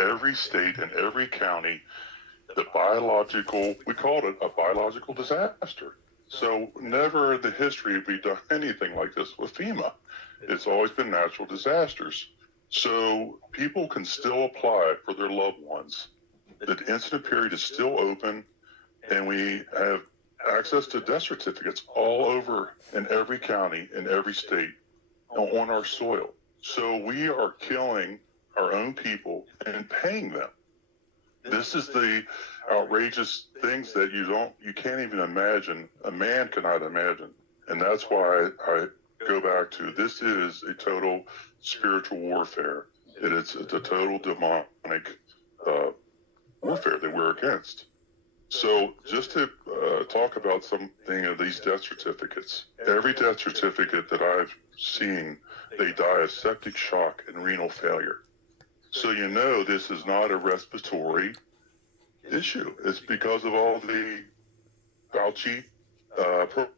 every state and every county we called it a biological disaster. So never in the history have we done anything like this with FEMA. It's always been natural disasters. So people can still apply for their loved ones. The incident period is still open, and we have access to death certificates all over in every county, in every state, on our soil. So we are killing our own people and paying them. This is the outrageous things that you can't even imagine. A man cannot imagine. And that's why I go back to, this is a total spiritual warfare. It's a total demonic warfare that we're against. So just to talk about something of these death certificates, every death certificate that I've seen, they die of septic shock and renal failure. So you know this is not a respiratory issue. It's because of all the Fauci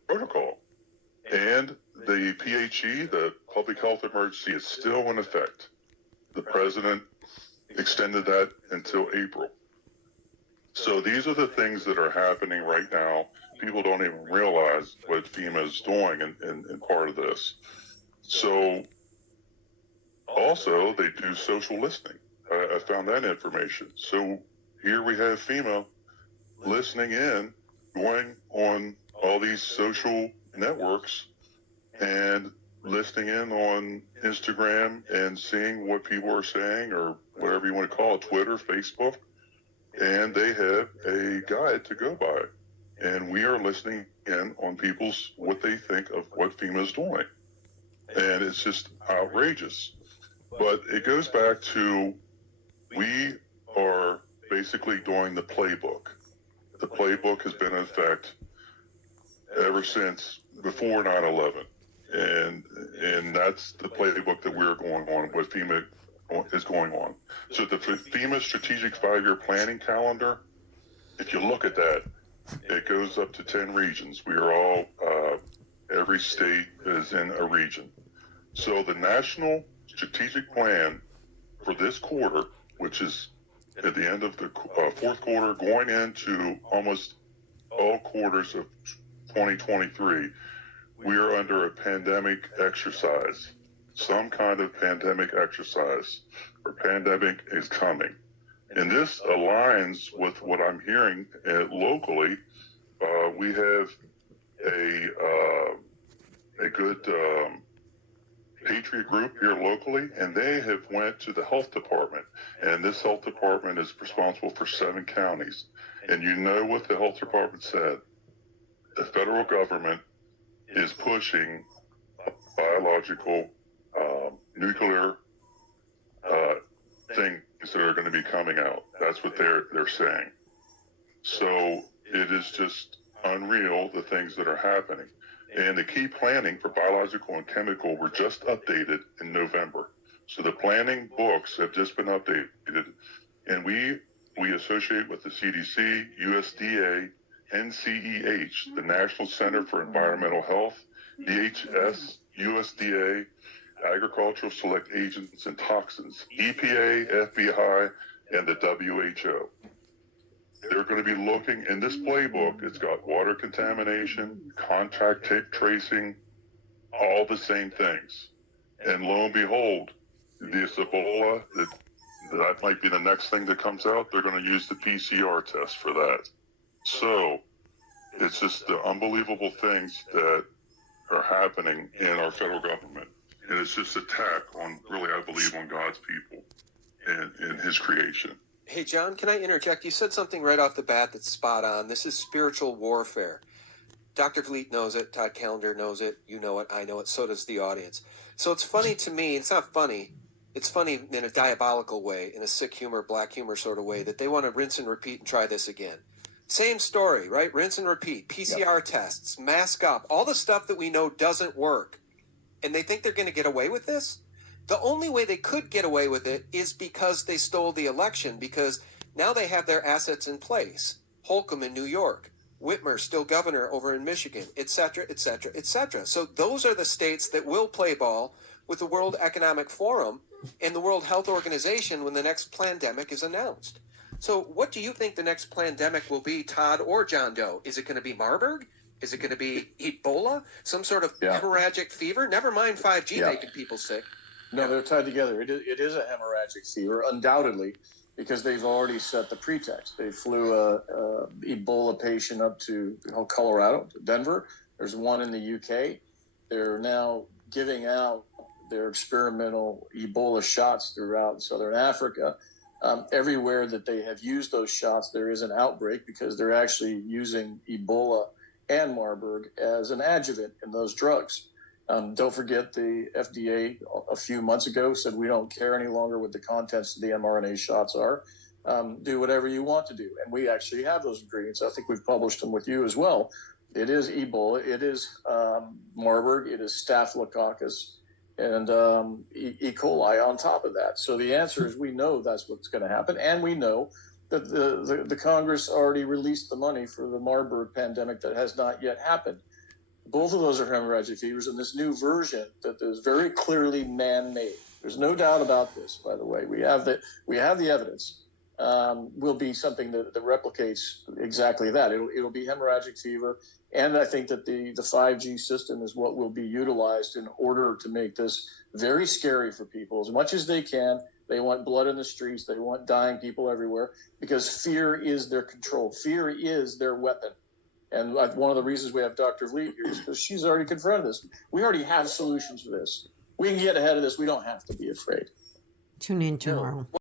protocol. And the PHE, the public health emergency, is still in effect. The president extended that until April. So these are the things that are happening right now. People don't even realize what FEMA is doing in part of this. So also, they do social listening. I found that information. So here we have FEMA listening in, going on all these social networks and listening in on Instagram and seeing what people are saying, or whatever you want to call it, Twitter, Facebook. And they have a guide to go by. And we are listening in on what they think of what FEMA is doing. And it's just outrageous. But it goes back to, we are basically doing the playbook. The playbook has been in effect ever since before 9/11. And that's the playbook that we're going on, what FEMA is going on. So the FEMA Strategic 5-Year Planning Calendar, if you look at that, it goes up to 10 regions. We are all, every state is in a region. So the National Strategic Plan for this quarter, which is at the end of the fourth quarter, going into almost all quarters of 2023, we are under a pandemic exercise, some kind of pandemic exercise, or pandemic is coming. And this aligns with what I'm hearing locally. We have a good Patriot group here locally, and they have went to the health department, and this health department is responsible for 7 counties. And you know what the health department said? The federal government is pushing biological, nuclear things that are going to be coming out. That's what they're saying. So it is just unreal, the things that are happening. And the key planning for biological and chemical were just updated in November. So the planning books have just been updated. And we associate with the CDC, USDA, NCEH, the National Center for Environmental Health, DHS, USDA, Agricultural Select Agents and Toxins, EPA, FBI, and the WHO. They're going to be looking in this playbook. It's got water contamination, contact tracing, all the same things. And lo and behold, this Ebola, that might be the next thing that comes out. They're going to use the PCR test for that. So it's just the unbelievable things that are happening in our federal government. And it's just an attack on, really, I believe, on God's people and his creation. Hey, John, can I interject? You said something right off the bat that's spot on. This is spiritual warfare. Dr. Vliet knows it. Todd Callender knows it. You know it. I know it. So does the audience. So it's funny to me. It's not funny. It's funny in a diabolical way, in a sick humor, black humor sort of way, that they want to rinse and repeat and try this again. Same story, right? Rinse and repeat. PCR tests, mask up, all the stuff that we know doesn't work. And they think they're going to get away with this? The only way they could get away with it is because they stole the election, because now they have their assets in place. Holcomb in New York, Whitmer still governor over in Michigan, et cetera, et cetera, et cetera. So those are the states that will play ball with the World Economic Forum and the World Health Organization when the next pandemic is announced. So what do you think the next pandemic will be, Todd or John Doe? Is it going to be Marburg? Is it going to be Ebola? Some sort of hemorrhagic fever? Never mind 5G making people sick. No, they're tied together. It is a hemorrhagic fever, undoubtedly, because they've already set the pretext. They flew a Ebola patient up to Colorado, to Denver. There's one in the UK. They're now giving out their experimental Ebola shots throughout Southern Africa. Everywhere that they have used those shots, there is an outbreak because they're actually using Ebola and Marburg as an adjuvant in those drugs. Don't forget the FDA a few months ago said we don't care any longer what the contents of the mRNA shots are. Do whatever you want to do. And we actually have those ingredients. I think we've published them with you as well. It is Ebola, it is Marburg, it is Staphylococcus, and E. coli on top of that. So the answer is we know that's what's going to happen. And we know that the Congress already released the money for the Marburg pandemic that has not yet happened. Both of those are hemorrhagic fevers, and this new version that is very clearly man-made. There's no doubt about this, by the way. We have the evidence. Will be something that replicates exactly that. It'll be hemorrhagic fever, and I think that the 5G system is what will be utilized in order to make this very scary for people as much as they can. They want blood in the streets. They want dying people everywhere because fear is their control. Fear is their weapon. And one of the reasons we have Dr. Vliet here is because she's already confronted this. We already have solutions for this. We can get ahead of this. We don't have to be afraid. Tune in tomorrow.